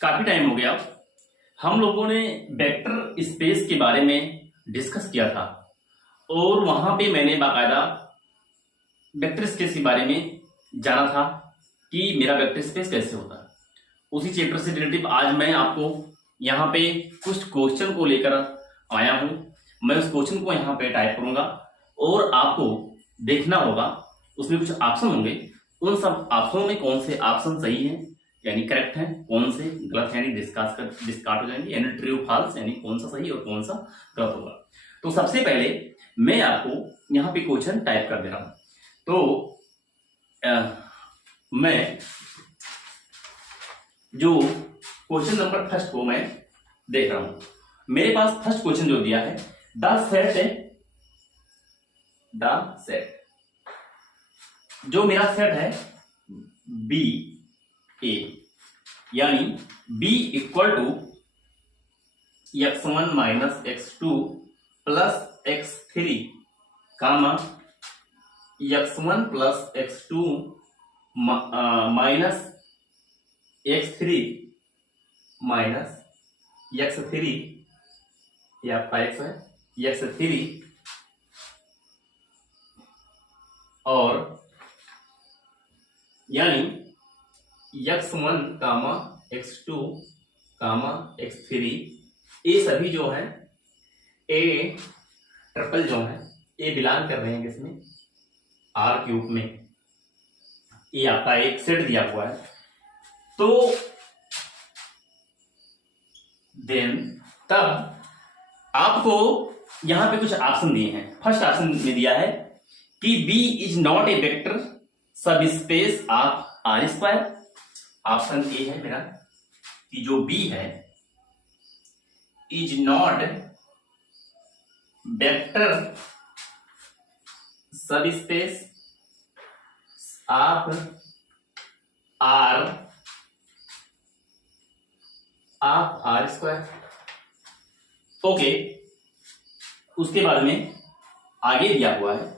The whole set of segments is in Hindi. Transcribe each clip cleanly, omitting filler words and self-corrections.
काफी टाइम हो गया। हम लोगों ने वेक्टर स्पेस के बारे में डिस्कस किया था और वहां पे मैंने बाकायदा वेक्टर स्पेस के बारे में जाना था कि मेरा वेक्टर स्पेस कैसे होता है। उसी चैप्टर से रिलेटिव आज मैं आपको यहाँ पे कुछ क्वेश्चन को लेकर आया हूँ। मैं उस क्वेश्चन को यहाँ पे टाइप करूंगा और आपको देखना होगा, उसमें कुछ ऑप्शन होंगे, उन सब ऑप्शनों में कौन से ऑप्शन सही है यानी करेक्ट है, कौन से गलत है यानी डिस्कार्ड हो जाएंगे, यानी ट्रू फॉल्स यानी कौन सा सही और कौन सा गलत होगा। तो सबसे पहले मैं आपको यहाँ पे क्वेश्चन टाइप कर दे रहा हूं। तो मैं जो क्वेश्चन नंबर फर्स्ट को मैं देख रहा हूं, मेरे पास फर्स्ट क्वेश्चन जो दिया है, द सेट जो मेरा सेट है बी ए, यानी B equal to x1 minus x2 plus x3 comma x1 plus x2 minus x3 minus x3, ये आपका x है, x3 और यानी x1 कामा x2 कामा x3, ये सभी जो है ए ट्रिपल जो है ये बिलोंग कर रहे हैं किसमें, आर क्यूब में। ये आपका एक सेट दिया हुआ है। तो देन तब आपको यहां पे कुछ ऑप्शन दिए हैं। फर्स्ट ऑप्शन में दिया है कि B is not a vector subspace of R square. Option A है मेरा कि जो बी है is not vector subspace of R square. Okay, उसके बाद में आगे दिया हुआ है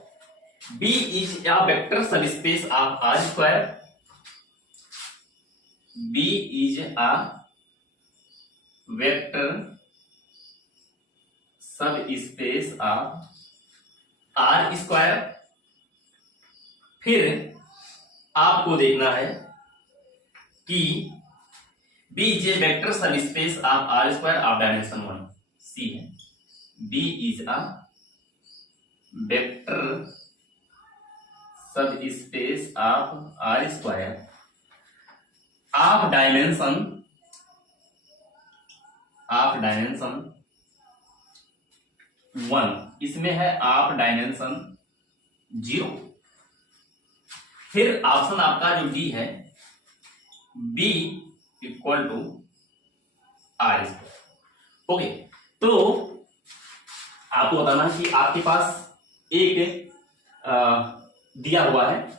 B is a vector subspace of R square. B is a vector subspace of R square। फिर आपको देखना है कि B is a vector subspace of R square of dimension 1। C है, B is a vector subspace of R square of dimension 1। इसमें है ऑफ डायमेंशन 0। फिर ऑप्शन आपका जो डी है B equal to R square. Okay, तो आपको बताना कि आपके पास एक दिया हुआ है,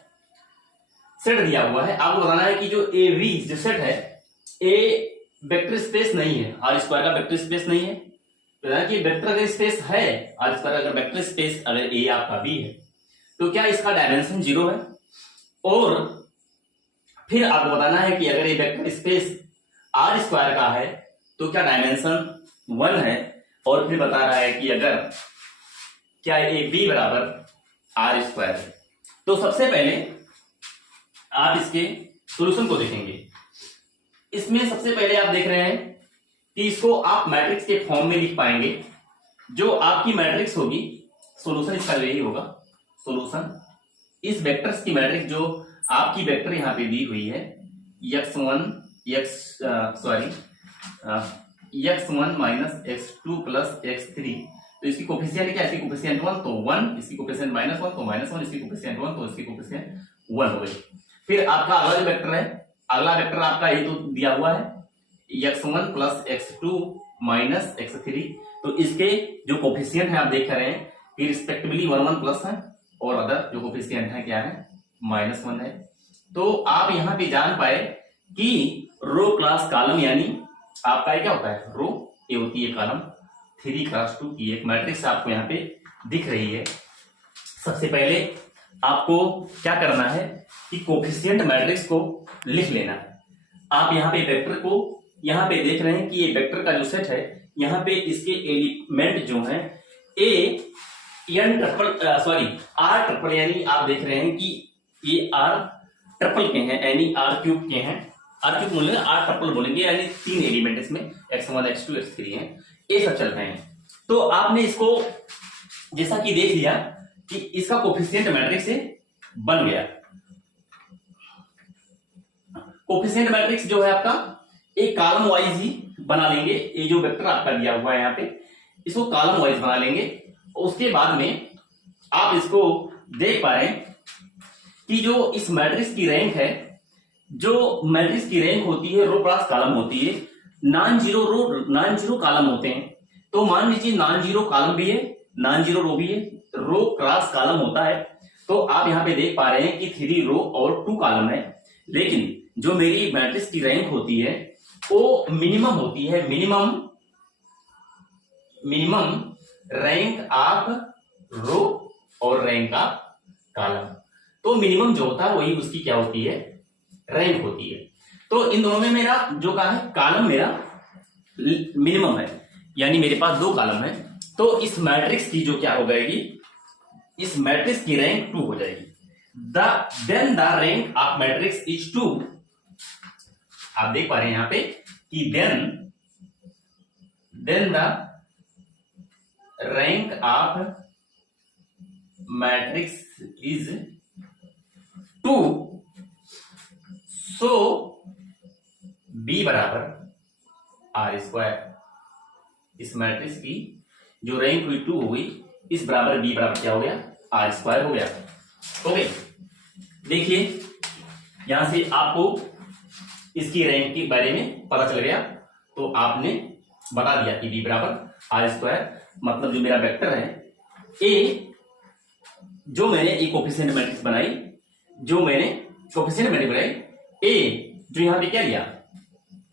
सेट दिया हुआ है। आपको बताना है कि जो ए वी जो सेट है ए वेक्टर स्पेस नहीं है, आर स्क्वायर का वेक्टर स्पेस नहीं है। तो कि वेक्टर अगर स्पेस है, आर स्क्वायर अगर वेक्टर स्पेस अगर ए आपका बी है तो क्या इसका डायमेंशन 0 है। और फिर आपको बताना है कि अगर ये वेक्टर स्पेस आर स्क्वायर का है तो क्या डायमेंशन 1 है। और फिर बता रहा है कि अगर क्या ए बी बराबर आर स्क्वायर है। तो सबसे पहले आप इसके सॉल्यूशन को देखेंगे। इसमें सबसे पहले आप देख रहे हैं कि इसको आप मैट्रिक्स के फॉर्म में लिख पाएंगे। जो आपकी मैट्रिक्स होगी, सॉल्यूशन इसका यही होगा। सॉल्यूशन इस वेक्टर्स की मैट्रिक्स जो आपकी वेक्टर यहां पे दी हुई है x1 minus x2 plus x3। तो इसकी कोफिशिएंट क्या है, इसकी कोफिशिएंट 1 तो 1, इसकी कोफिशिएंट -1 तो -1, इसकी कोफिशिएंट 1 तो इसकी कोफिशिएंट 1 हो गई। फिर आपका अगला जो वेक्टर है, अगला वेक्टर आपका ये तो दिया हुआ है x1 plus x2 minus x3। तो इसके जो कोफिशिएंट है आप देख रहे हैं कि रिस्पेक्टिवली 1 1 प्लस है और अदर जो कोफिशिएंट है क्या है, -1 है। तो आप यहां पे जान पाए कि रो क्लास कॉलम यानी आपका क्या होता है, रो ये होती है कॉलम 3x2 की एक मैट्रिक्स आपको यहाँ पे दिख रही है। सबसे पहले आपको क्या करना है कि कोफिशिएंट मैट्रिक्स को लिख लेना है। आप यहाँ पे वेक्टर को यहाँ पे देख रहे हैं कि ये वेक्टर का जो सेट है, यहाँ पे इसके एलिमेंट जो हैं a n triple sorry R triple, यानी आप देख रहे हैं कि ये आर ट्रिपल के हैं, यानी आर क्यूब के हैं। आर क्यूब बोलेंगे, आर ट्रिपल बोलेंगे, यानी 3 एलिमेंट इसमें x1 x2 x3 हैं, ये सब चल रहे हैं। तो आपने इसको जैसा कि देख लिया कि इसका कोफिशिएंट मैट्रिक्स से बन गया। कोफिशिएंट मैट्रिक्स जो है आपका एक कॉलम वाइज ही बना लेंगे। ये जो वेक्टर आपका दिया हुआ है यहाँ पे, इसको कॉलम वाइज बना लेंगे। उसके बाद में आप इसको देख पा रहे हैं कि जो इस मैट्रिक्स की रैंक है, जो मैट्रिक्स की रैंक होती है रो क्रॉस कॉलम होती है, नॉन जीरो कॉलम होते हैं। तो मान लीजिए नॉन जीरो कॉलम भी है, नॉन जीरो रो भी है, रो क्रॉस कॉलम होता है। तो आप यहाँ पे देख पा रहे हैं कि 3 रो और 2 कॉलम है, लेकिन जो मेरी मैट्रिक्स की रैंक होती है वो मिनिमम होती है, मिनिमम रैंक ऑफ रो और रैंक ऑफ कॉलम। तो मिनिमम जो होता है वही उसकी क्या होती है, रैंक होती है। तो इन दोनों में मेरा जो का है कॉलम मेरा मिनिमम है, यानी मेरे पास 2 कॉलम है। तो इस मैट्रिक्स की जो क्या हो जाएगी, इस मैट्रिक्स की रैंक 2 हो जाएगी। Then the rank of matrix is 2। आप देख पा रहे हैं यहां पे कि then the rank of matrix is 2, so B बराबर आर स्क्वायर। इस मैट्रिक्स की जो रैंक हुई 2 हो गई, इस बराबर बी बराबर क्या हो गया, आर स्क्वायर हो गया। ओके, देखिए यहां से आपको इसकी रैंक के बारे में पता चल गया। तो आपने बता दिया कि बी बराबर आर स्क्वायर, मतलब जो मेरा वेक्टर है ए, जो मैंने एक कोफिशिएंट मैट्रिक्स बनाई, ए जो यहां पे क्या लिया,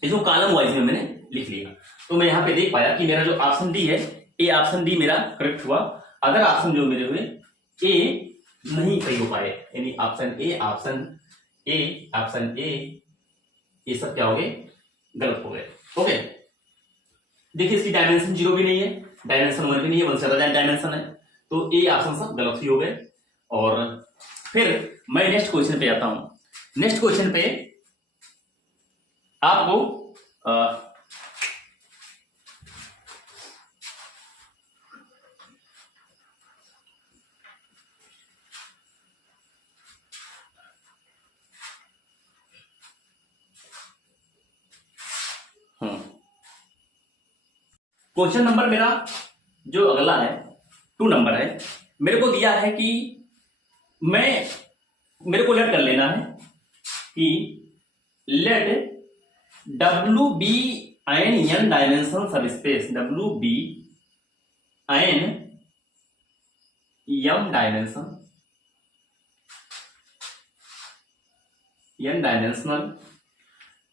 इसको कॉलम वाइज में मैंने लिख लिया। तो मैं यहां पे देख पाया कि मेरा जो ऑप्शन डी है, ए ऑप्शन डी मेरा करेक्ट हुआ। अदर ऑप्शन जो मेरे हुए ए नहीं सही हो पाए, यानी ऑप्शन ए ये सब क्या हो गए, गलत हो गए। ओके, देखिए इसकी डायमेंशन 0 भी नहीं है, डायमेंशन 1 भी नहीं है, 1 से ज्यादा डायमेंशन है। तो ए ऑप्शन सब गलत ही हो गए। और फिर मैं नेक्स्ट क्वेश्चन पे आता हूं। नेक्स्ट क्वेश्चन पे आपको क्वेश्चन नंबर मेरा जो अगला है 2 नंबर है। मेरे को दिया है कि मेरे को लेट कर लेना है कि let W be an n dimension subspace, W be an m dimensional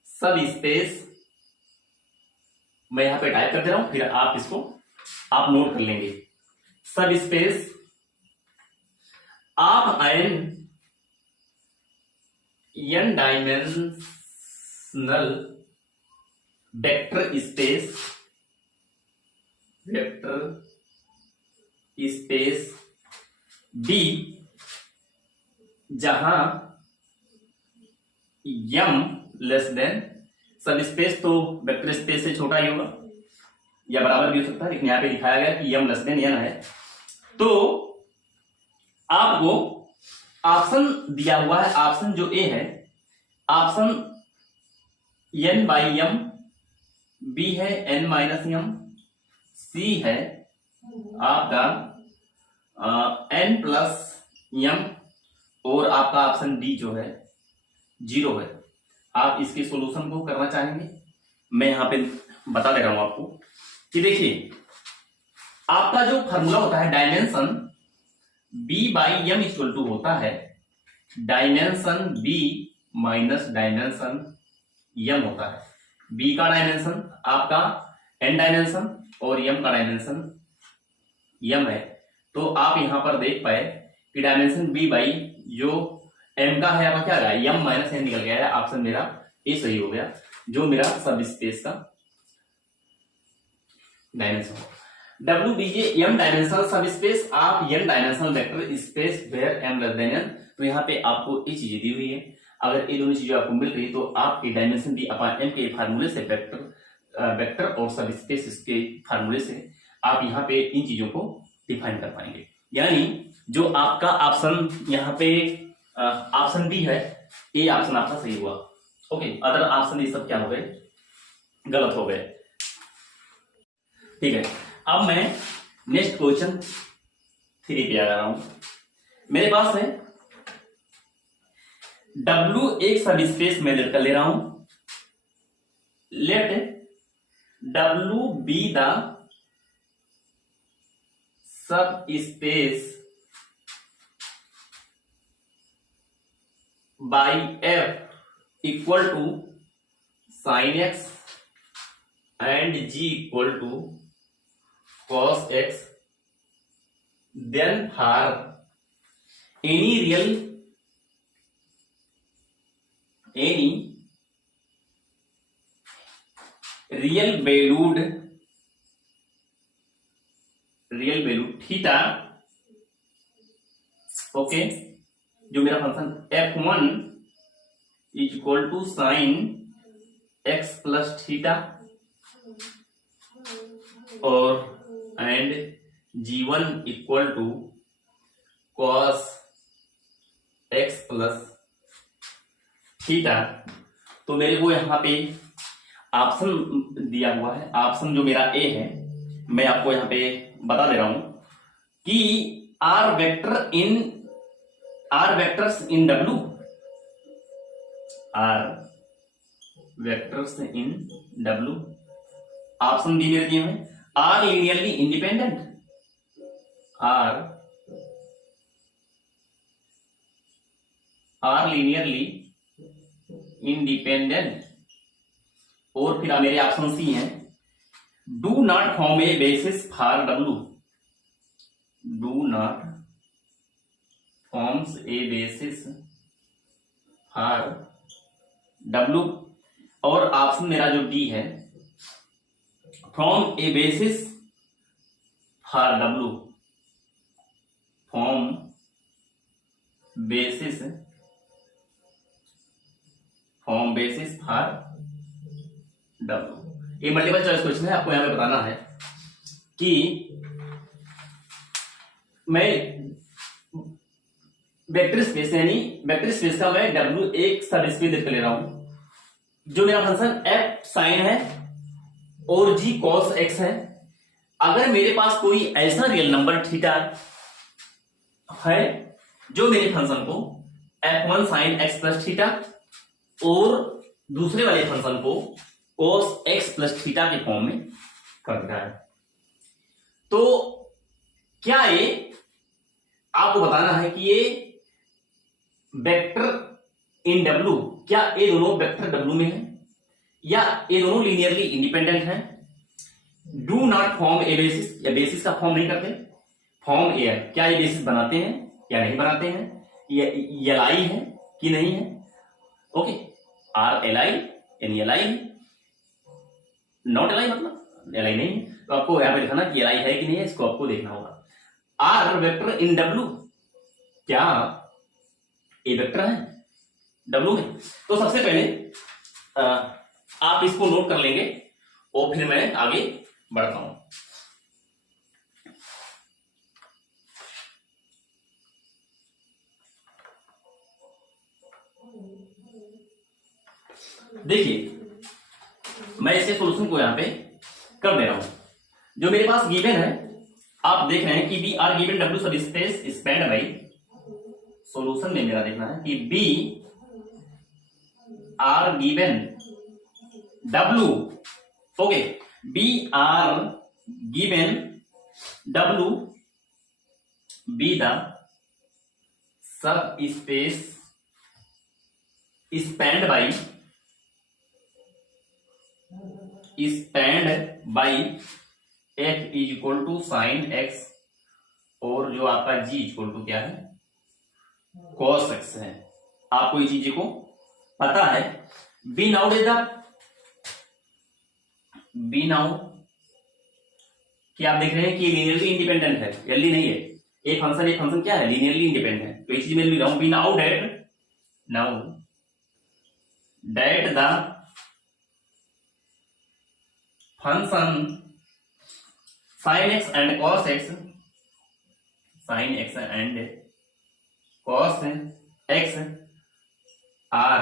subspace. मैं यहां पे टाइप कर दे रहा हूं, फिर आप इसको आप नोट कर लेंगे। Subspace of N dimensional vector space B, जहां M less than, subspace तो वेक्टर स्पेस से छोटा ही होगा या बराबर भी हो सकता है, लेकिन यहां पे दिखाया गया कि एम लेस देन एन है। तो आपको ऑप्शन दिया हुआ है, ऑप्शन जो ए है, option N by M, B है एन माइनस एम, सी है आपका एन प्लस एम, और आपका ऑप्शन डी जो है 0 है। आप इसके सॉल्यूशन को करना चाहेंगे, मैं यहां पे बता दे रहा हूं आपको कि देखिए आपका जो फॉर्मूला होता है dimension B by M equal to होता है dimension B minus dimension M होता है। बी का डायमेंशन आपका एन डायमेंशन और एम का डायमेंशन एम है। तो आप यहां पर देख पाए कि डायमेंशन बी बाई जो एम का है आपका क्या है, एम माइनस एन निकल गया है। ऑप्शन मेरा ए सही हो गया। जो मेरा सब स्पेस का डायमेंशन हो। डब्ल्यू बीजे M dimensional subspace of N dimensional vector space where M less than N. तो यहाँ पे आपको ये चीजें दी हुई है, अगर ये दोनों चीजें आपको मिल रही तो आपके डायमेंशन डी अपॉन एम के फार्मूले से वेक्टर और सब स्पेस इसके फार्मूले से आप यहाँ पे इन चीजों को डिफाइन कर पाएंगे। यानी जो आपका ऑप्शन यहाँ पे ऑप्शन बी है, ये ऑप्शन आपका सही हुआ। ओके, अदर ऑप्शन ये सब क्या हो गए, गलत हो गए। ठीक है, अब मैं नेक्स्ट क्वेश्चन 3 पे आ रहा हूं। मेरे पास है W एक सब स्पेस में ले रहा हूं। Let W be the subspace by F equal to sine x and G equal to cos x, then for any real valued theta, okay, जो मेरा function f1 is equal to sine x plus theta और and g1 equal to cos x plus theta. तो मेरे को यहाँ पे ऑप्शन दिया हुआ है, ऑप्शन जो मेरा ए है, मैं आपको यहाँ पे बता दे रहा हूं कि are vectors in W, are vectors in W, option D मेरे दिए हैं are linearly independent, are linearly independent, और फिर मेरे ऑप्शन सी हैं do not form a basis for W, do not forms a basis for W, और ऑप्शन मेरा जो डी है from a basis for W, from basis for W। ये मल्टीपल चॉइस क्वेश्चन है, आपको यहां पे बताना है कि मैं वेक्टर स्पेस यानी वेक्टर स्पेस का मैं W एक सब स्पेस देख ले रहा हूं। जो मेरा फंक्शन f साइन है और G cos x है। अगर मेरे पास कोई ऐसा रियल नंबर थीटा है जो मेरे फंक्शन को f1 sign x plus theta और दूसरे वाले फंक्शन को cos x प्लस थीटा के फॉर्म में कर देता है, तो क्या ये आपको बताना है कि ये वेक्टर इन W, क्या ये दोनों वेक्टर W में है या ये दोनों लीनियरली इंडिपेंडेंट हैं। Do not form a basis, या बेसिस का फॉर्म नहीं करते, फॉर्म ए, क्या ये बेसिस बनाते हैं या नहीं बनाते हैं, ये LI है कि नहीं है। ओके, आर LI यानी LI है, नॉट LI मतलब LI नहीं है, तो आपको यहां पे दिखाना कि LI है कि नहीं है, इसको आपको देखना होगा। आर वेक्टर इन W, क्या ए वेक्टर है W में। तो सबसे पहले आप इसको नोट कर लेंगे और फिर मैं आगे बढ़ता हूं। देखिए, मैं इसे सॉल्यूशन को यहां पे कर दे रहा हूं। जो मेरे पास गिवन है, आप देख रहे हैं कि be are given W subspace spanned by, solution में मेरा देखना है कि be are given W, okay, be are given W be the subspace spanned by f is equal to sine x, और जो आपका g इक्वल टू क्या है, cos x है। आपको ये चीजें को पता है। Be now is the be now कि आप देख रहे हैं कि लीनियरली इंडिपेंडेंट है, जल्दी नहीं है, एक फंक्शन क्या है, लीनियरली इंडिपेंडेंट है। तो इस चीज में लिख रहा हूं be now that the function sin x and cos x are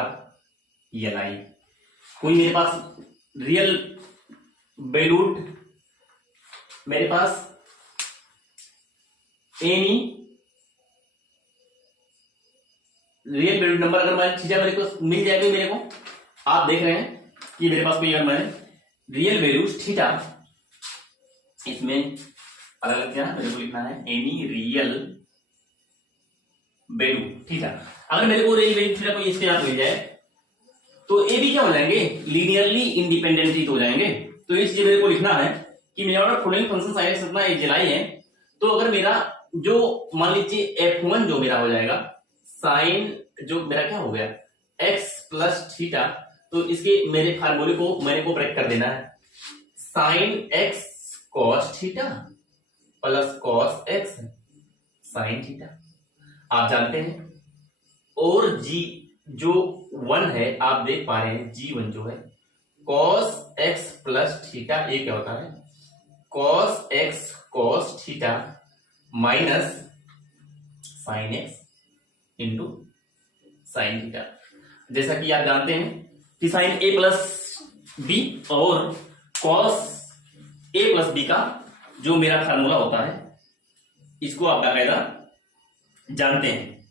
L कोई मेरे पास रियल वैल्यूड, मेरे पास एनी रियल वैल्यूड नंबर अगर मैं चीजें मेरे को मिल जाएगी, मेरे को आप देख रहे हैं कि मेरे पास कोई अगर मैंने रियल वैल्यूज थीटा, इसमें अलग अलग क्या मेरे को लिखना है, एनी रियल वैल्यू थीटा, अगर मेरे को रियल वैल्यू थीटा कोई इसके साथ मिल जाए तो ये भी क्या हो जाएंगे, लीनियरली इंडिपेंडेंट हो जाएंगे। तो इस चीज मेरे को लिखना है कि मेरा फॉलोइंग फंक्शन साइन एक्स अपना जलाई है, तो अगर मेरा जो मान लीजिए f1 जो मेरा हो जाएगा साइन जो मेरा क्या हो गया x प्लस थीटा, तो इसके मेरे फार्मूले को मैंने को ब्रेक कर देना है, sine x cos theta plus cos x sine theta आप जानते हैं, और g जो 1 है आप देख पा रहे हैं g1 जो है cos x प्लस थीटा, ये क्या होता है cos x cos theta minus sine x into sine theta. जैसा कि आप जानते हैं कि साइन a प्लस बी और cos a प्लस बी का जो मेरा फार्मूला होता है, इसको आप बाकायदा जानते हैं।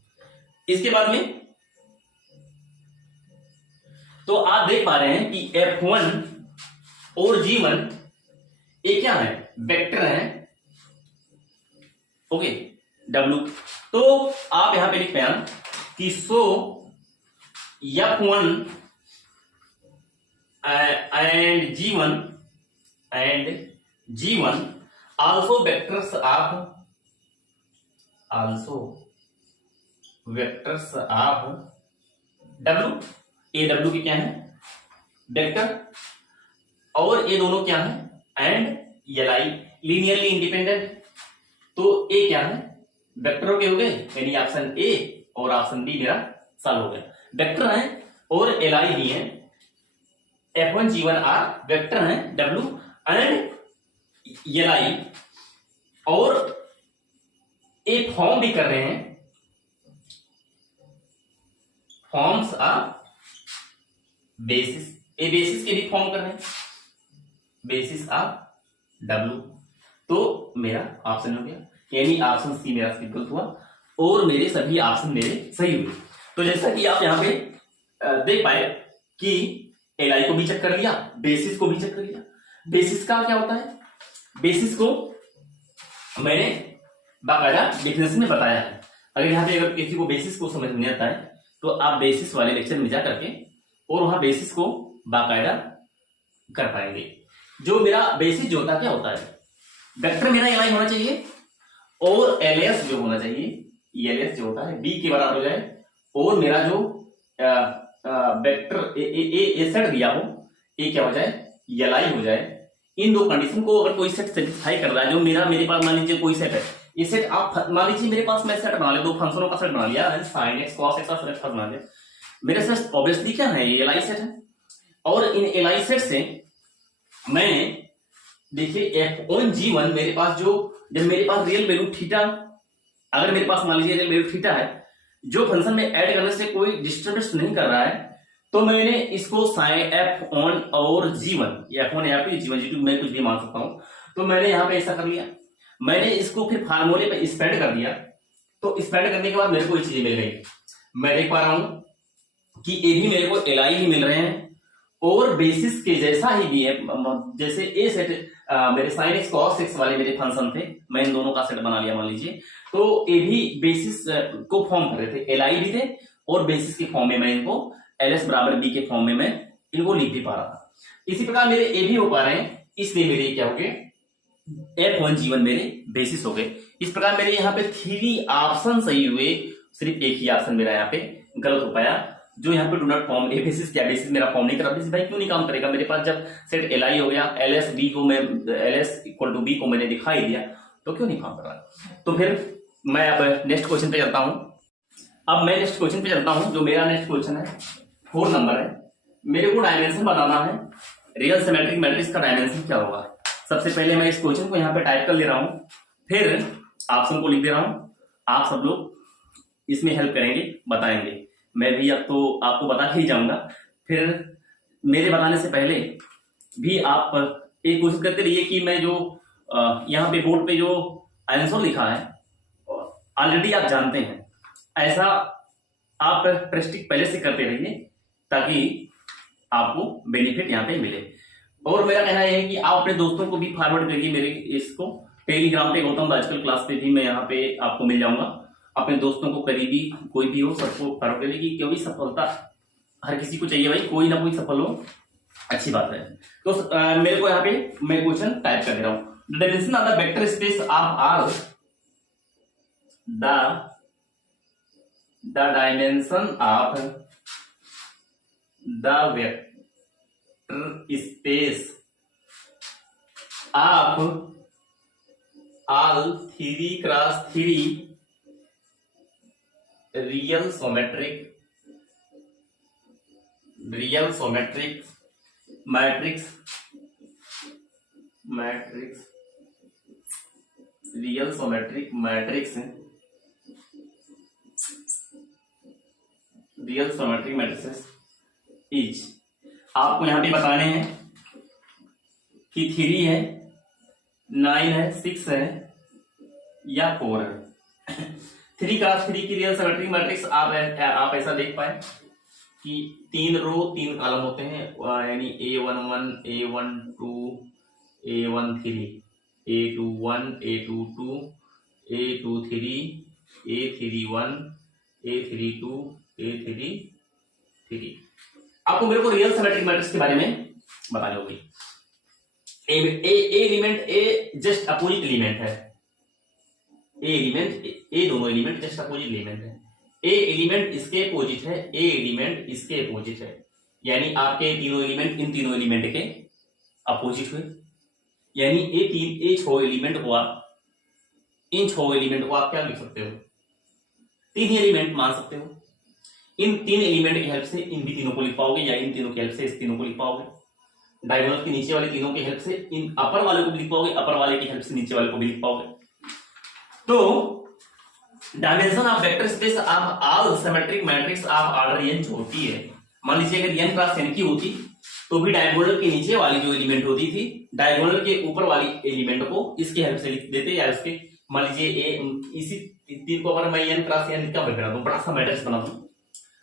इसके बाद में तो आप देख पा रहे हैं कि f1 और g1 ये क्या है, वेक्टर है, ओके w। तो आप यहां पे लिख पाए कि सो f1 and g1 also vectors of w। A W के क्या है वेक्टर, और ये दोनों क्या है एंड एल लीनियरली इंडिपेंडेंट। तो ए क्या है वेक्टर के हो गए, यानी ऑप्शन ए और ऑप्शन बी मेरा सॉल्व हो गया। वेक्टर है और एल भी है, f1 g1 आर वेक्टर है w एंड एल, और एक फॉर्म भी कर रहे हैं, forms are basis, a basis के भी फॉर्म कर रहे हैं, बेसिस ऑफ डब्ल्यू। तो मेरा ऑप्शन हो गया, यानी ऑप्शन सी मेरा गलत हुआ और मेरे सभी ऑप्शन मेरे सही हुए। तो जैसा कि आप यहां पे देख पाए कि एल को भी चेक कर लिया, बेसिस को भी चेक कर लिया। बेसिस का क्या होता है, बेसिस को मैंने बाकायदा डिफिनेशन में बताया है। अगर यहाँ पे अगर किसी को बेसिस को समझ नहीं आता है तो आप बेसिस वाले लेक्चर में जा करके और वहां बेसिस को बाकायदा कर पाएंगे। जो मेरा बेसिस जो होता है क्या होता है, वेक्टर मेरा एल होना चाहिए और एलएस जो होना चाहिए, एलएस जो होता है बी के बराबर हो जाए, और मेरा जो वेक्टर ए सेट दिया हो ये क्या हो जाए एल हो जाए। इन दो कंडीशन को अगर कोई सेट सेटिस्फाई कर रहा है, जो मेरे पास मान लीजिए कोई सेट है, ये सेट आप मान लीजिए मेरे पास मैं सेट बना लिया, दो फंक्शनों का सेट बना लिया, sin x cos x और बना लिया, मेरे सेट ऑब्वियसली क्या है ये एल सेट है, और इन एल सेट से मैंने देखिए f1 g1 मेरे पास जो जब मेरे पास रियल वैल्यू थीटा, अगर मेरे पास मान लीजिए रियल वैल्यू थीटा है जो फंक्शन में ऐड करने से कोई डिस्टर्बेंस नहीं कर रहा है, तो मैंने इसको sin f1 और g1 f1 या फिर g1 g2 मैं कुछ भी मान सकता हूं, तो मैंने यहां पे ऐसा कर लिया, मैंने इसको फिर फार्मूले पे स्प्रेड कर दिया। तो स्प्रेड करने के बाद मेरे को ये चीजें मिल गई, मैं देख पा रहा हूं कि ए भी मेरे को एल ही मिल रहे हैं और बेसिस के जैसा ही भी है, जैसे ए सेट मेरे sin x cos x वाले मेरे फंक्शन थे, मैं इन दोनों का सेट बना लिया मान लीजिए, तो ए भी बेसिस को फॉर्म कर रहे थे, एल भी थे और बेसिस के फॉर्म में मैं इनको एल बराबर बी के फॉर्म में मैं इनको लिख भी पा रहा था। इसी प्रकार मेरे ए भी हो पा रहे हैं, इसलिए मेरे क्या हो गए f1 g1 मेरे बेसिस हो गए। इस प्रकार मेरे यहाँ पे 3 ऑप्शन सही हुए, सिर्फ एक ही ऑप्शन मेरा यहाँ पे गलत हो पाया, जो यहाँ पे do not form, a basis क्या बेसिस मेरा फॉर्म नहीं करा, बेसिस भाई क्यों नहीं काम करेगा मेरे पास, जब सेट एल आई हो गया, एल एस बी को मैं L S equal to B को मैंने दिखाई दिया, तो क्यों नहीं काम कर रहा। तो फिर मैं अब नेक्स्ट क्वेश्चन पे चलता हूं। अब मैं नेक्स्ट क्वेश्चन पे चलता हूं। जो मेरा नेक्स्ट क्वेश्चन है 4 नंबर है, मेरे को डायमेंशन बताना है रियल सिमेट्रिक मैट्रिक्स का डायमेंशन क्या होगा। सबसे पहले मैं इस क्वेश्चन को यहाँ पे टाइप कर ले रहा हूं, फिर ऑप्शन को लिख दे रहा हूं, आप सब लोग इसमें हेल्प करेंगे, बताएंगे। मैं भी अब तो आपको बता ही जाऊंगा, फिर मेरे बताने से पहले भी आप एक कोशिश करते रहिए कि मैं जो यहाँ पे बोर्ड पे जो आंसर लिखा है ऑलरेडी आप जानते हैं, ऐसा आप प्रैक्टिस पहले से करते रहिए ताकि आपको बेनिफिट यहाँ पे मिले। और मेरा कहना यह है कि आप अपने दोस्तों को भी फॉरवर्ड करिए मेरे इसको, टेलीग्राम पे गौतम आजकल क्लास पे भी मैं यहाँ पे आपको मिल जाऊंगा। अपने दोस्तों को करीबी कोई भी हो सबको फॉरवर्ड करिए, क्योंकि सफलता हर किसी को चाहिए भाई, कोई ना कोई सफल हो, अच्छी बात है। तो मेरे को यहाँ पे मैं क्वेश्चन टाइप कर दे रहा हूँ। The dimension of the vector space of R, the dimension of the vector space of all 3 cross 3 real symmetric matrix real symmetric matrices is, आपको यहाँ पे बताने हैं कि 3 है, 9 है, 6 है या 4 है। 3 क्रॉस 3 की रियल सिमेट्रिक मैट्रिक्स आप ऐसा देख पाए कि 3 रो 3 कॉलम होते हैं, यानी A11, A12, A13, A21, A22, A23, A31, A32, A33। आपको मेरे को रियल सिमेट्रिक मैट्रिक्स के बारे में बतानी होगी। ए एलिमेंट ए जस्ट अपोजिट एलिमेंट है, ए दोनों एलिमेंट जस्ट अपोजिट एलिमेंट है। ए एलिमेंट इसके अपोजिट है, ए एलिमेंट इसके अपोजिट है, यानी आपके तीनों एलिमेंट इन तीनों एलिमेंट के अपोजिट हुए, यानी ए 6 एलिमेंट को आप इन 6 एलिमेंट को आप क्या लिख सकते हो, 3 ही एलिमेंट मान सकते हो। इन 3 एलिमेंट की हेल्प से इन भी तीनों को लिख पाओगे, या इन तीनों की हेल्प से इस तीनों को लिख पाओगे। डायगोनल के नीचे वाले तीनों की हेल्प से इन अपर वाले को भी लिख पाओगे, अपर वाले की हेल्प से नीचे वाले को भी लिख पाओगे। तो dimension of vector space of all symmetric matrix of order n जो होती है, मान लीजिए अगर n क्रॉस n की होती तो भी डायगोनल के नीचे वाली जो एलिमेंट होती थी डायगोनल के ऊपर वाली एलिमेंट को इसकी हेल्प से लिख देते, या इसके मान लीजिए इसी 3 को अगर मैं n क्रॉस n का बना दूं, बड़ा सा मैट्रिक्स बना दूं,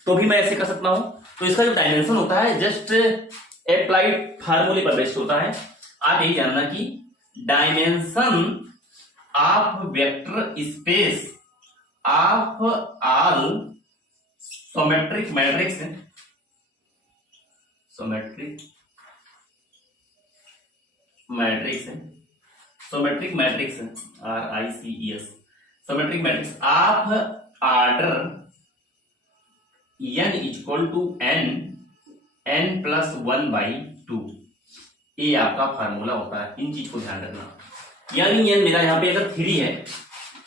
तो भी मैं ऐसे कर सकता हूं। तो इसका जो डायमेंशन होता है जस्ट अप्लाइड फार्मूले पर बेस्ड होता है। आप यही जानना कि dimension of vector space of all symmetric matrix RICES symmetric matrix of order n equal to n plus 1/2, ये आपका फार्मूला होता है। इन चीज को ध्यान रखना, यानी n मेरा यहाँ पे अगर 3 है,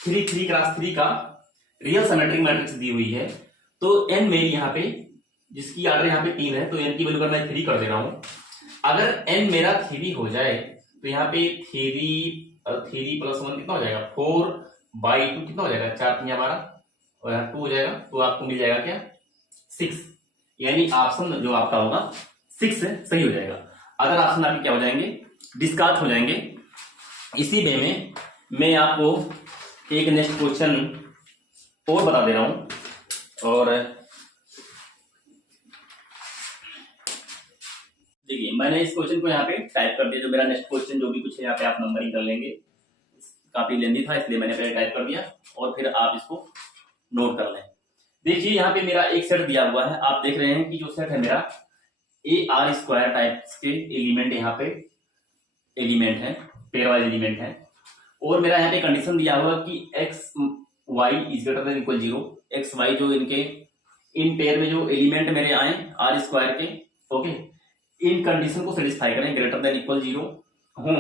3 क्रॉस 3 का रियल सिमेट्रिक मैट्रिक्स दी हुई है, तो n मेरी यहाँ पे जिसकी ऑर्डर यहाँ पे 3 है, तो n की वैल्यू अगर मैं 3 कर दे रहा हूं, अगर n मेरा 3 हो जाए तो यहाँ पे 3 प्लस 1 कितना हो जाएगा, 4/2 कितना हो जाएगा, 4 3 12 और यहाँ 2 हो जाएगा, तो आपको मिल जाएगा क्या 6, यानी ऑप्शन जो आपका होगा 6 सही हो जाएगा। अदर ऑप्शन आपके क्या हो जाएंगे, डिस्कार्ड हो जाएंगे। इसी वे में मैं आपको एक नेक्स्ट क्वेश्चन और बता दे रहा हूं, और देखिए मैंने इस क्वेश्चन को यहाँ पे टाइप कर दिया। जो मेरा नेक्स्ट क्वेश्चन जो भी कुछ है यहाँ पे आप नंबरिंग कर लेंगे, काफी लेंदी था इसलिए मैंने पहले टाइप कर दिया, और फिर आप इसको नोट कर लें। देखिए यहाँ पे मेरा एक सेट दिया हुआ है, आप देख रहे हैं कि जो सेट है मेरा AR² टाइप्स के एलिमेंट यहाँ पे एलिमेंट है, पेयर वाइज एलिमेंट है, और मेरा यहाँ पे कंडीशन दिया हुआ कि x y is greater than equal 0, x y जो इनके इन पेयर में जो एलिमेंट मेरे आए आर स्क्वायर के, ओके, इन कंडीशन को सेटिस्फाई करें, ग्रेटर देन इक्वल 0 हो,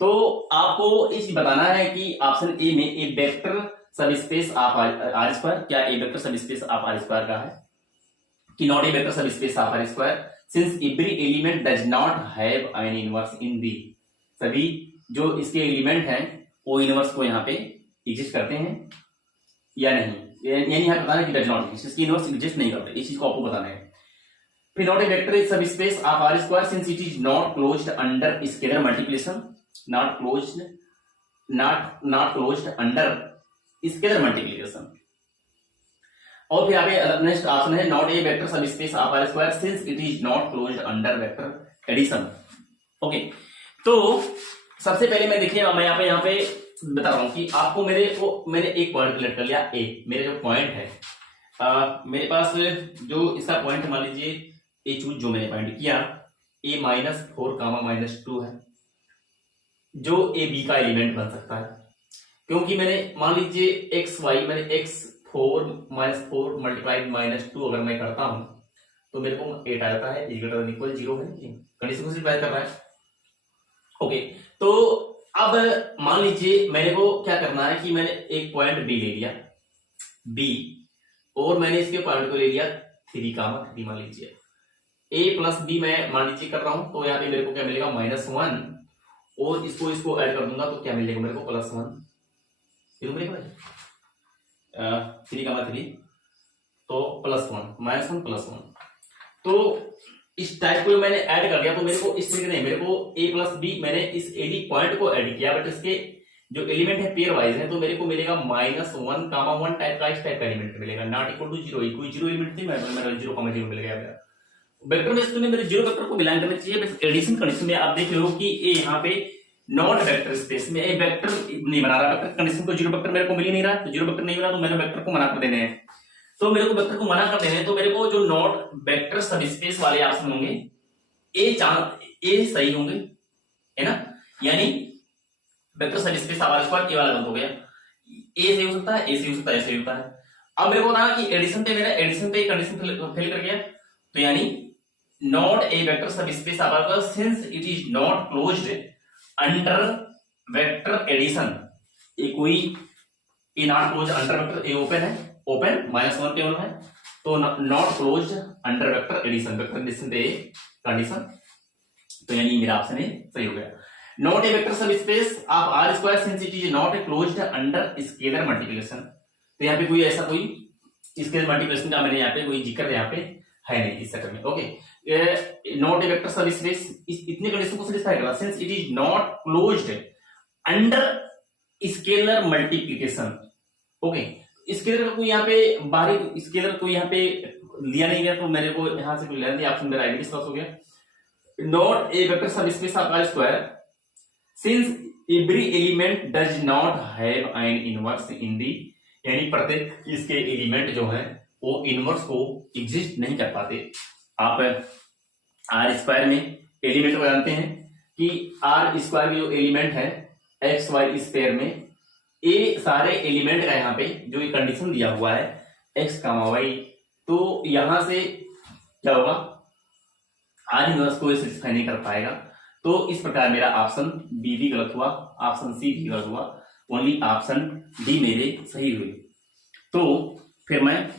तो आपको इस बताना है कि ऑप्शन ए में a vector subspace of R square, क्या a vector subspace of R square का है कि not a vector subspace of R square, since every element does not have an inverse in the, सभी जो इसके एलिमेंट हैं वो इनवर्स को यहाँ पे एग्जिस्ट करते हैं या नहीं, यानी यहाँ बताना है कि डज नॉट एग्जिस्ट, इसकी इनवर्स एग्जिस्ट नहीं करते, इस चीज को आपको बताना है। फिर not a vector is subspace of R square since it is not closed under scalar multiplication, not closed under scalar multiplication. और फिर यहाँ पे नेक्स्ट ऑप्शन है not a vector subspace of R square since it is not closed under vector addition. Okay, तो सबसे पहले मैं देखिए मैं यहाँ पे बता रहा हूं कि आपको मैंने एक पॉइंट क्लियर कर लिया, ए मेरे जो पॉइंट है मेरे पास जो इसका पॉइंट मान लीजिए ए चूज जो मैंने पॉइंट किया ए -4 -2 है, जो ए बी का एलिमेंट बन सकता है, क्योंकि मैंने मान लीजिए एक्स वाई मैंने x4 -4 मल्टीप्लाइड -2 अगर मैं करता हूं तो मेरे को 8 आ जाता है, इक्वल 0 है, कंडीशन को सिंपलीफाई कर रहा है। ओके, तो अब मान लीजिए मेरे को क्या करना है कि मैंने एक पॉइंट बी ले लिया बी, और मैंने इसके पॉइंट को ले लिया 3 मान लीजिए a प्लस बी मैं मान लीजिए कर रहा हूं, तो यहाँ पे मेरे को क्या मिलेगा -1, और इसको ऐड कर दूंगा तो क्या मिलेगा मेरे को +1, ये तो मिलेगा 3 तो +1 -1 +1, तो इस टाइप को मैंने ऐड कर दिया, तो मेरे को इस तरीके से मेरे को a प्लस बी मैंने इस एडी पॉइंट को ऐड किया, बट इसके जो एलिमेंट है पेयर वाइज है, तो मेरे को मिलेगा -1, 1 टाइप का इस टाइप का एलिमेंट मिलेगा, नॉट इक्वल टू 0, कोई 0 एलिमेंट थी, मेरा 0,0 मिल गया मेरा वेक्टर में, इसमें मेरे 0 वेक्टर को मिलान करना चाहिए, बट एडिशन कंडीशन में आप देख लो कि ए यहाँ पे नॉट वेक्टर स्पेस में ए वेक्टर नहीं बना रहा, वेक्टर कंडीशन को 0 वेक्टर मेरे को मिल ही नहीं रहा, तो 0 वेक्टर नहीं मिला तो मैंने वेक्टर को मना कर देने हैं, तो मेरे को वेक्टर को मना कर देने हैं, तो मेरे को जो नॉट वेक्टर सब स्पेस वाले ऑप्शन होंगे ए सही होंगे, है ना, यानी vector subspace R square ए वाला बंद हो गया, ए सही हो सकता है, ए सही हो सकता है, ऐसे होता है। अब मेरे को बताना कि एडिशन पे कंडीशन फेल कर गया, तो यानी not a vector subspace R square since it is not closed under vector addition, a कोई a not closed under vector, a open है, ओपन -1 केवल है, तो not closed under vector addition, vector addition पे कंडीशन, तो यानी मेरा ऑप्शन ए सही हो गया। Not a vector subspace of R square since it is not closed under scalar multiplication, तो यहाँ पे कोई ऐसा कोई स्केलर मल्टीप्लिकेशन का मैंने यहाँ पे कोई जिक्र यहाँ पे है नहीं इस सेक्टर में। ओके, नॉट ए वेक्टर सब स्पेस इतने कंडीशन को सेटिस्फाई करता since it is not closed under scalar multiplication. Okay, scalar को यहाँ पे बाहरी स्केलर को यहाँ पे लिया नहीं गया, तो मेरे को यहाँ से लेना नहीं, ऑप्शन मेरा आईडी हो गया। Not a vector subspace of R square since every element does not have an inverse in the, यानी प्रत्येक इसके एलिमेंट जो है वो इनवर्स को एग्जिस्ट नहीं कर पाते। आप आर स्क्वायर में एलिमेंट को जानते हैं कि आर स्क्वायर के जो एलिमेंट है एक्स वाई स्क्वायर में ये सारे एलिमेंट का यहाँ पे जो ये कंडीशन दिया हुआ है एक्स कामा वाई, तो यहां से क्या होगा आर इनवर्स को सेटिस्फाई नहीं कर पाएगा, तो इस प्रकार मेरा ऑप्शन बी भी गलत हुआ, ऑप्शन सी भी गलत हुआ, ओनली ऑप्शन डी मेरे सही हुए। तो फिर मैं